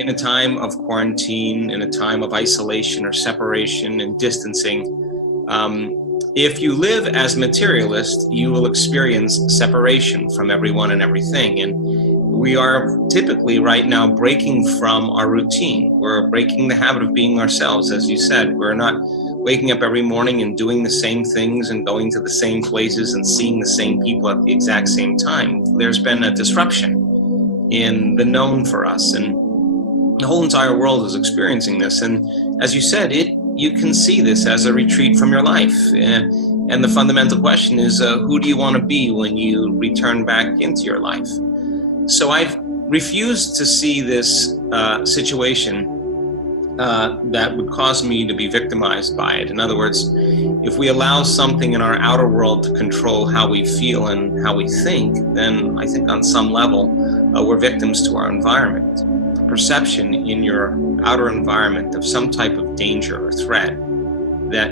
in a time of quarantine, in a time of isolation or separation and distancing, if you live as materialist, you will experience separation from everyone and everything. And we are typically right now breaking from our routine. We're breaking the habit of being ourselves. As you said, we're not waking up every morning and doing the same things and going to the same places and seeing the same people at the exact same time. There's been a disruption in the known for us, and the whole entire world is experiencing this. And as you said, you can see this as a retreat from your life. And the fundamental question is, who do you want to be when you return back into your life? So I've refused to see this situation that would cause me to be victimized by it. In other words, if we allow something in our outer world to control how we feel and how we think, then I think on some level, we're victims to our environment. Perception in your outer environment of some type of danger or threat, that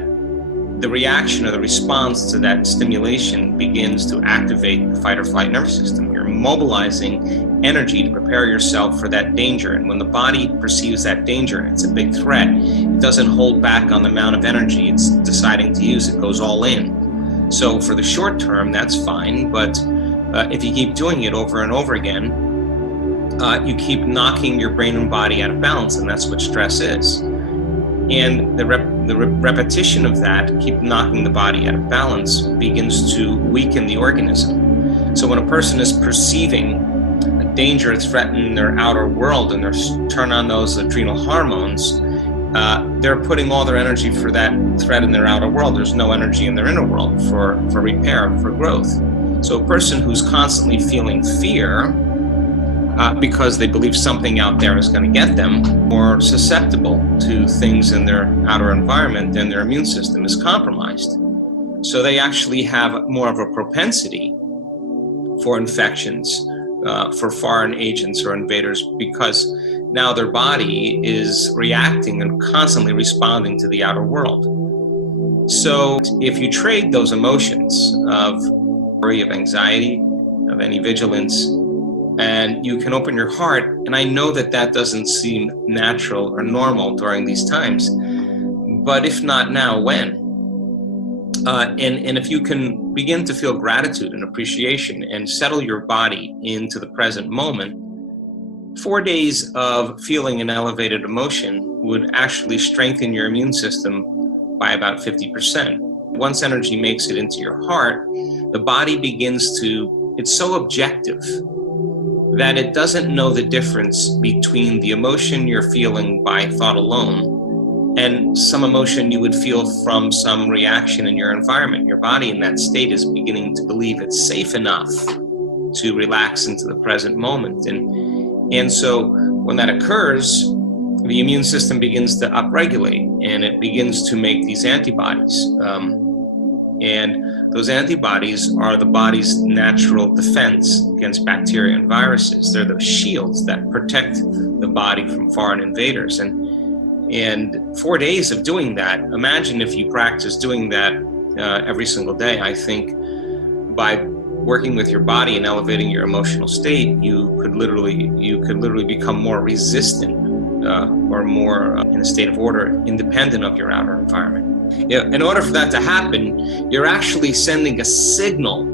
the reaction or the response to that stimulation begins to activate the fight or flight nervous system. You're mobilizing energy to prepare yourself for that danger. And when the body perceives that danger, it's a big threat, it doesn't hold back on the amount of energy it's deciding to use. It goes all in. So for the short term, that's fine. But if you keep doing it over and over again, you keep knocking your brain and body out of balance, and that's what stress is. And the repetition of that, keep knocking the body out of balance, begins to weaken the organism. So when a person is perceiving a danger threatening their outer world and they turn on those adrenal hormones, they're putting all their energy for that threat in their outer world. There's no energy in their inner world for repair, for growth. So a person who's constantly feeling fear, because they believe something out there is going to get them, more susceptible to things in their outer environment, and their immune system is compromised. So they actually have more of a propensity for infections, for foreign agents or invaders, because now their body is reacting and constantly responding to the outer world. So if you trade those emotions of worry, of anxiety, of any vigilance, and you can open your heart, and I know that that doesn't seem natural or normal during these times, but if not now, when? And if you can begin to feel gratitude and appreciation and settle your body into the present moment, 4 days of feeling an elevated emotion would actually strengthen your immune system by about 50%. Once energy makes it into your heart, the body begins to, it's so objective that it doesn't know the difference between the emotion you're feeling by thought alone and some emotion you would feel from some reaction in your environment. Your body in that state is beginning to believe it's safe enough to relax into the present moment. And so when that occurs, the immune system begins to upregulate, and it begins to make these antibodies. And those antibodies are the body's natural defense against bacteria and viruses. They're those shields that protect the body from foreign invaders. And 4 days of doing that, imagine if you practice doing that every single day. I think by working with your body and elevating your emotional state, you could literally become more resistant or more in a state of order, independent of your outer environment. In order for that to happen, you're actually sending a signal,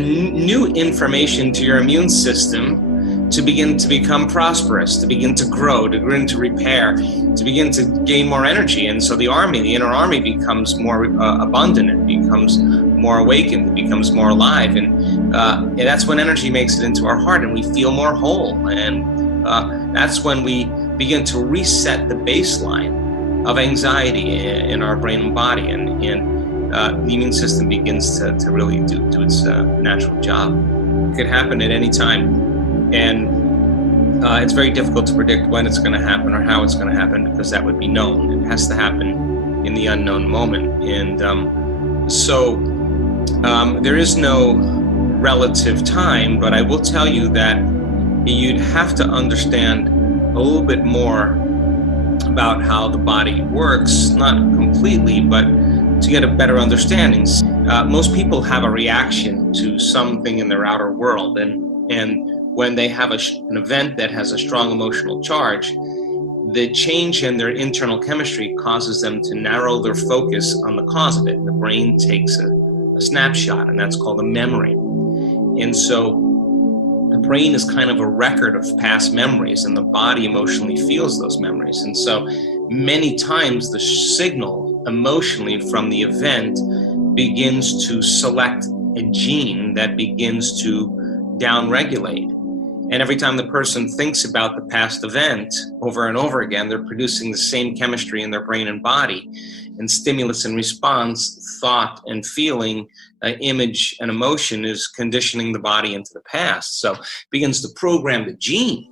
new information to your immune system to begin to become prosperous, to begin to grow, to begin to repair, to begin to gain more energy. And so the inner army becomes more abundant, it becomes more awakened, it becomes more alive. And that's when energy makes it into our heart and we feel more whole. And that's when we begin to reset the baseline of anxiety in our brain and body, and the immune system begins to really do its natural job. It could happen at any time, and it's very difficult to predict when it's going to happen or how it's going to happen, because that would be known. It has to happen in the unknown moment. And so there is no relative time, but I will tell you that you'd have to understand a little bit more about how the body works, not completely, but to get a better understanding. Most people have a reaction to something in their outer world, and when they have an event that has a strong emotional charge, the change in their internal chemistry causes them to narrow their focus on the cause of it. The brain takes a snapshot, and that's called a memory. And so the brain is kind of a record of past memories, and the body emotionally feels those memories. And so many times the signal emotionally from the event begins to select a gene that begins to downregulate. And every time the person thinks about the past event over and over again, they're producing the same chemistry in their brain and body. And stimulus and response, thought and feeling, image and emotion is conditioning the body into the past. So it begins to program the gene.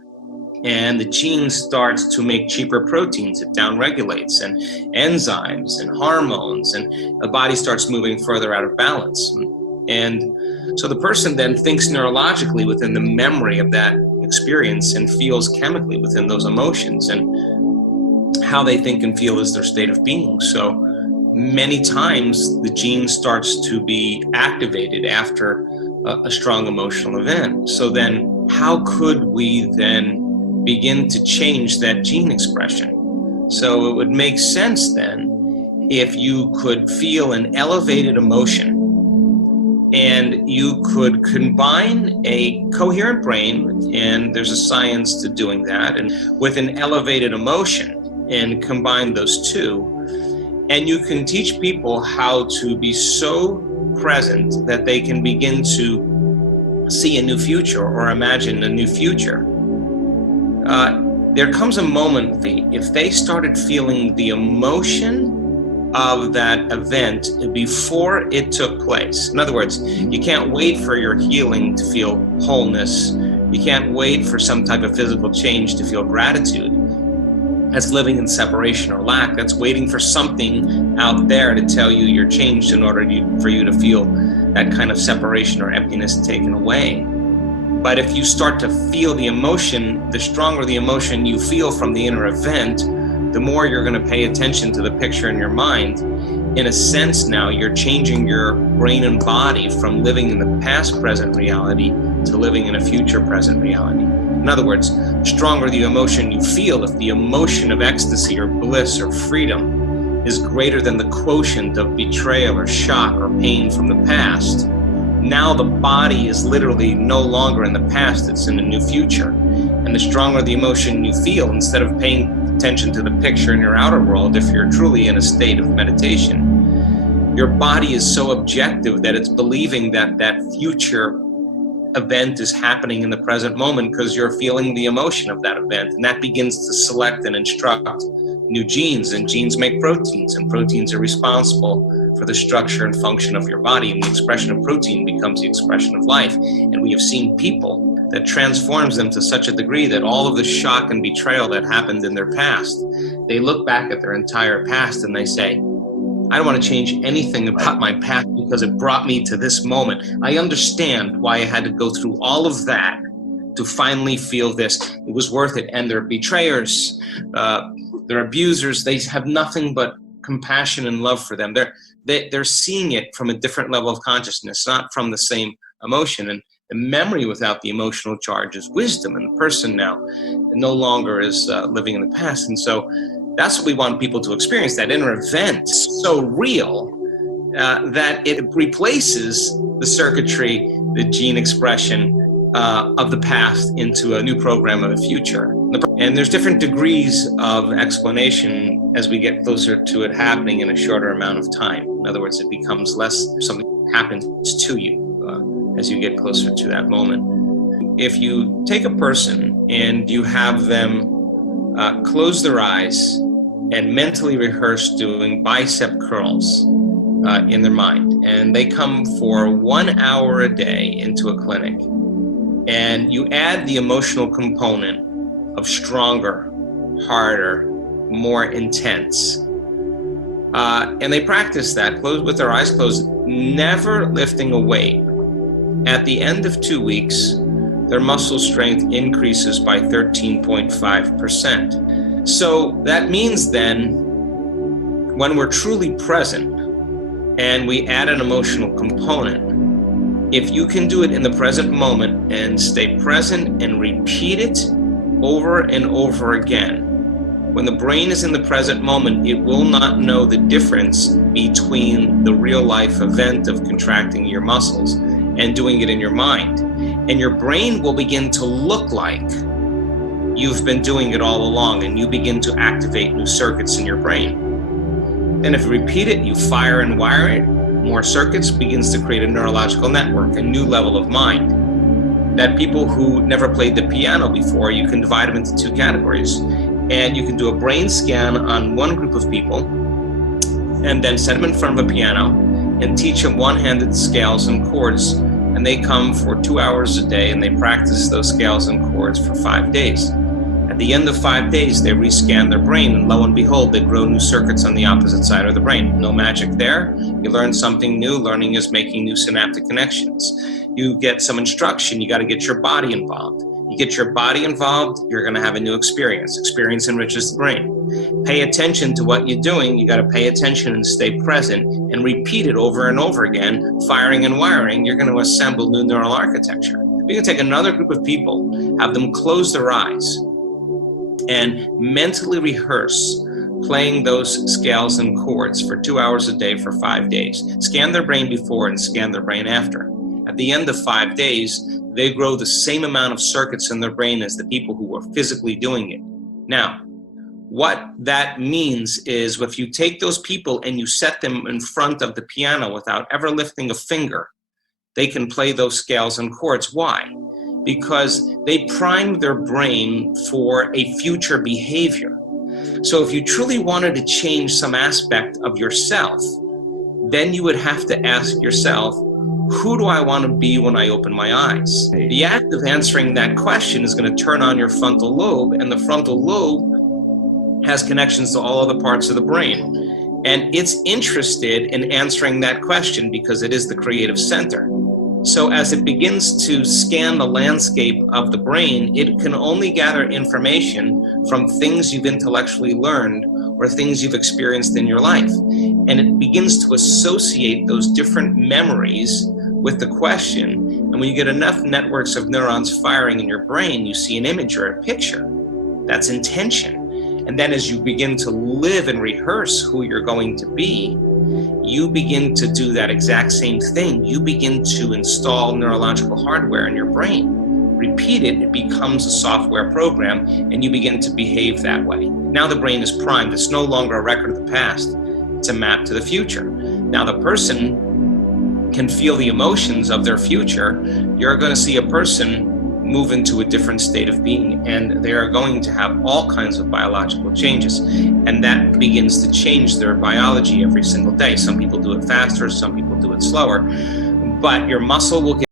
And the gene starts to make cheaper proteins. It downregulates, and enzymes and hormones, and the body starts moving further out of balance. And so the person then thinks neurologically within the memory of that experience and feels chemically within those emotions, and how they think and feel is their state of being. So many times the gene starts to be activated after a strong emotional event. So then how could we then begin to change that gene expression? So it would make sense then if you could feel an elevated emotion, and you could combine a coherent brain, and there's a science to doing that, and with an elevated emotion, and combine those two, and you can teach people how to be so present that they can begin to see a new future or imagine a new future. There comes a moment, if they started feeling the emotion of that event before it took place. In other words, you can't wait for your healing to feel wholeness. You can't wait for some type of physical change to feel gratitude. That's living in separation or lack. That's waiting for something out there to tell you you're changed in order for you to feel that kind of separation or emptiness taken away. But if you start to feel the emotion, the stronger the emotion you feel from the inner event, the more you're going to pay attention to the picture in your mind. In a sense, now you're changing your brain and body from living in the past present reality to living in a future present reality. In other words, the stronger the emotion you feel, if the emotion of ecstasy or bliss or freedom is greater than the quotient of betrayal or shock or pain from the past, now the body is literally no longer in the past, it's in a new future. And the stronger the emotion you feel, instead of paying attention to the picture in your outer world, if you're truly in a state of meditation, your body is so objective that it's believing that that future event is happening in the present moment because you're feeling the emotion of that event. And that begins to select and instruct new genes, and genes make proteins, and proteins are responsible for the structure and function of your body, and the expression of protein becomes the expression of life. And we have seen people that transforms them to such a degree that all of the shock and betrayal that happened in their past, they look back at their entire past and they say, I don't want to change anything about my past because it brought me to this moment. I understand why I had to go through all of that to finally feel this. It was worth it. And they're betrayers, they're abusers. They have nothing but compassion and love for them. They're seeing it from a different level of consciousness, not from the same emotion. And the memory without the emotional charge is wisdom, and the person now no longer is living in the past. And so that's what we want people to experience, that inner event so real that it replaces the circuitry, the gene expression of the past into a new program of the future. And there's different degrees of explanation as we get closer to it happening in a shorter amount of time. In other words, it becomes less something that happens to you as you get closer to that moment. If you take a person and you have them close their eyes and mentally rehearse doing bicep curls in their mind, and they come for 1 hour a day into a clinic, and you add the emotional component of stronger, harder, more intense, and they practice that with their eyes closed, never lifting a weight. At the end of 2 weeks, their muscle strength increases by 13.5%. So that means then, when we're truly present and we add an emotional component, If you can do it in the present moment and stay present and repeat it over and over again, when the brain is in the present moment, it will not know the difference between the real life event of contracting your muscles and doing it in your mind. And your brain will begin to look like you've been doing it all along, and you begin to activate new circuits in your brain. And if you repeat it, you fire and wire it, more circuits begins to create a neurological network, a new level of mind. That people who never played the piano before, you can divide them into two categories. And you can do a brain scan on one group of people and then set them in front of a piano and teach them one-handed scales and chords. And they come for 2 hours a day and they practice those scales and chords for 5 days. At the end of 5 days, they rescan their brain, and lo and behold, they grow new circuits on the opposite side of the brain. No magic there. You learn something new. Learning is making new synaptic connections. You get some instruction. You got to get your body involved. You get your body involved, you're going to have a new experience. Experience enriches the brain. Pay attention to what you're doing. You got to pay attention and stay present and repeat it over and over again, firing and wiring. You're going to assemble new neural architecture. We can take another group of people, have them close their eyes, and mentally rehearse playing those scales and chords for 2 hours a day for 5 days. Scan their brain before and scan their brain after. At the end of 5 days, they grow the same amount of circuits in their brain as the people who were physically doing it. Now, what that means is if you take those people and you set them in front of the piano without ever lifting a finger, they can play those scales and chords. Why? Because they prime their brain for a future behavior. So if you truly wanted to change some aspect of yourself, then you would have to ask yourself, who do I want to be when I open my eyes? The act of answering that question is going to turn on your frontal lobe, and the frontal lobe has connections to all other parts of the brain. And it's interested in answering that question because it is the creative center. So as it begins to scan the landscape of the brain, it can only gather information from things you've intellectually learned or things you've experienced in your life. And it begins to associate those different memories with the question. And when you get enough networks of neurons firing in your brain, you see an image or a picture. That's intention. And then as you begin to live and rehearse who you're going to be, you begin to do that exact same thing. You begin to install neurological hardware in your brain. Repeat it, it becomes a software program, and you begin to behave that way. Now the brain is primed. It's no longer a record of the past. It's a map to the future. Now the person can feel the emotions of their future. You're going to see a person move into a different state of being, and they are going to have all kinds of biological changes, and that begins to change their biology every single day. Some people do it faster, some people do it slower, but your muscle will get